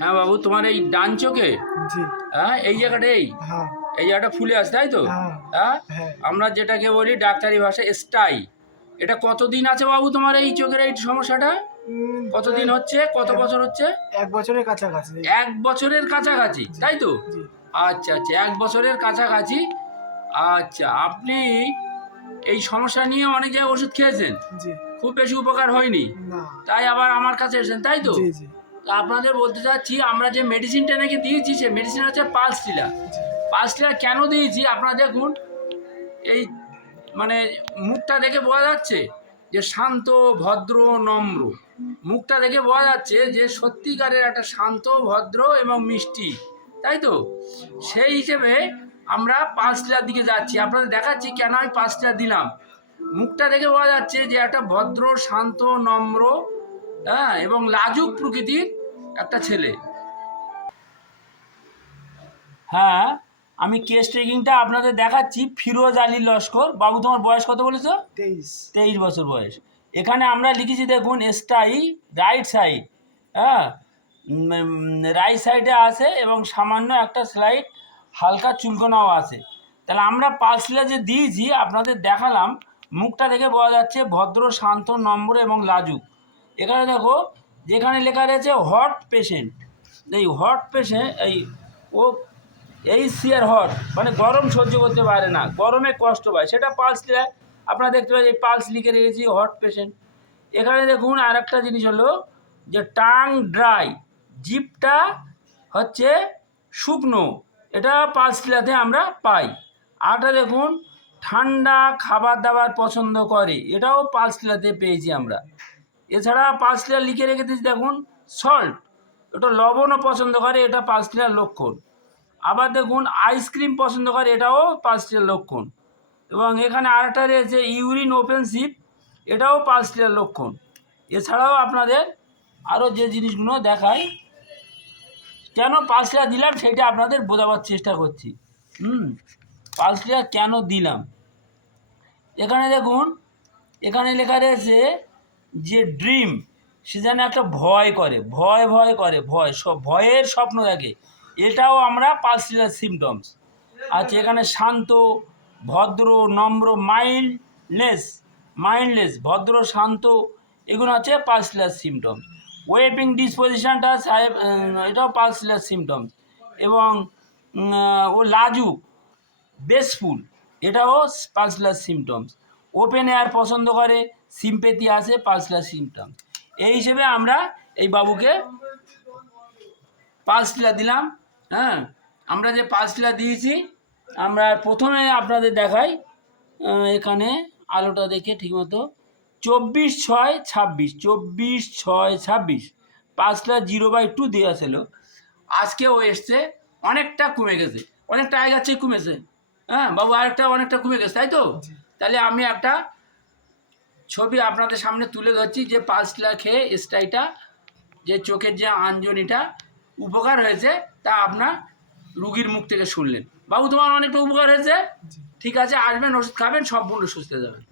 হ্যাঁ বাবু, তোমার এই ডান চোখে জি। হ্যাঁ এই জায়গাটাই হ্যাঁ। এই জায়গাটা ফুলে আছে, তাই তো? হ্যাঁ। হ্যাঁ, হ্যাঁ। আমরা যেটাকে বলি ডাক্তারি ভাষায় স্টাই। এটা কতদিন আছে বাবু তোমার এই চোখের এই সমস্যাটা? কতদিন হচ্ছে, কত বছর হচ্ছে? 1 বছরের কাছাকাছি। 1 বছরের কাছাকাছি, জি। তাই তো? জি। আচ্ছা আচ্ছা, 1 বছরের কাছাকাছি। আচ্ছা, আপনি এই সমস্যা নিয়ে অনেক জায়গায় ওষুধ খেয়েছেন, জি। খুব বেশি উপকার হয়নি, না। তাই আবার আমার কাছে এসেছেন, তাই তো? জি, জি। তো আপনাদের বলতে চাচ্ছি, আমরা যে মেডিসিনটা নাকি দিয়েছি, সে মেডিসিন হচ্ছে পালস টিলার। জি। পালস টিলার কেন দিয়েছি আপনারা দেখুন, এই মানে মুখটা দেখে বোঝা যাচ্ছে যে শান্ত, ভদ্র, নম্র। মুখটা দেখে বোঝা যাচ্ছে যে সত্যিকারের একটা শান্ত, ভদ্র এবং মিষ্টি, তাই তো? সেই হিসেবে আমরা পালস টিলার দিকে যাচ্ছি। আপনাদের দেখাচ্ছি কেন আমি পালস টিলার দিলাম। মুখটা দেখে বোঝা যাচ্ছে যে একটা ভদ্র, শান্ত, নম্র, হ্যাঁ, এবং লাজুক প্রকৃতির একটা ছেলে। হ্যাঁ, আমি কেস টেকিংটা আপনাদের দেখাচ্ছি। ফিরোজ আলী লস্কর। বাবু, তোমার বয়স কত বলেছো? 23। 23 বছর বয়স। এখানে আমরা লিখেছি দেখুন, স্টাই রাইট সাইড। হ্যাঁ, রাইট সাইডে আছে এবং সামান্য একটা স্লাইড হালকা চুলকোনাও আছে। তাহলে আমরা পালসিলা যে দিয়েছি আপনাদের দেখালাম, মুখটা দেখে বোঝা যাচ্ছে ভদ্র, শান্ত, নম্র এবং লাজুক। এখানে দেখো, যেখানে লেখা রয়েছে হট পেশেন্ট, এই হট পেশেন্ট, ও সিয়ার হট মানে গরম সহ্য করতে পারে না, গরমে কষ্ট পায়, সেটা পালস দেয়। আপনারা দেখতে পাচ্ছেন এই পালস লিখে রেখেছি হট পেশেন্ট। এখানে দেখুন আর একটা জিনিস হলো যে টাং ড্রাই, জিভটা হচ্ছে শুকনো, এটা পালস টিলাতে আমরা পাই। আরটা দেখুন ঠান্ডা খাবার দাবার পছন্দ করে, এটাও পালস টিলাতে পেয়েছি আমরা। এছাড়া পালস টিলা লিখে রেখে দিয়েছি দেখুন সল্ট, এটা লবণও পছন্দ করে, এটা পালস টিলার লক্ষণ। আবার দেখুন আইসক্রিম পছন্দ করে, এটাও পালস টিলার লক্ষণ। এবং এখানে আরেকটা রয়েছে ইউরিন ওফেন্সিভ, এটাও পালস টিলার লক্ষণ। এছাড়াও আপনাদের আরও যে জিনিসগুলো দেখায়, কেন পালস টিলা দিলাম সেটা আপনাদের বোঝাবার চেষ্টা করছি। পালস টিলা কেন দিলাম, এখানে দেখুন, এখানে লেখা রয়েছে যে ড্রিম, সে যেন একটা ভয় করে, ভয় ভয় করে, ভয়ের স্বপ্ন দেখে, এটাও আমরা পালস টিলার সিমটমস। আচ্ছা, এখানে শান্ত, ভদ্র, নম্র, মাইন্ডলেস, ভদ্র, শান্ত, এগুলো হচ্ছে পালস টিলার সিমটমস। ওয়েপিং ডিসপোজিশনটা এটাও পালস টিলার সিমটমস। এবং ও লাজুক, বেসফুল, এটাও pulse tiller symptoms. Open air পছন্দ করে, সিম্পেথি আছে, পালস টিলার সিমটমস। এই হিসেবে আমরা এই বাবুকে পালস টিলার দিলাম। হ্যাঁ, আমরা যে পালস টিলার দিয়েছি, আমরা প্রথমে আপনাদের দেখাই, এখানে আলোটা দেখে ঠিকমতো 24/6/26, 24/6/26 পালস টিলার 0/2 দেওয়া ছিল। আজকে ও এসছে, অনেকটা কমে গেছে, অনেকটা আগের চেয়ে কমেছে। হ্যাঁ বাবু, আরেকটা অনেকটা কমে গেছে, তাই তো? তাহলে আমি একটা ছবি আপনাদের সামনে তুলে ধরছি যে পালস টিলার খেয়ে স্টাইটা, যে চোখের যে আঞ্জনিটা উপকার হয়েছে, তা আপনার রুগীর মুখ থেকে শুনলেন। বাবু, তোমার অনেকটা উপকার হয়েছে, ঠিক আছে, আসবেন, ওষুধ খাবেন, সম্পূর্ণ সুস্থ হয়ে যাবেন।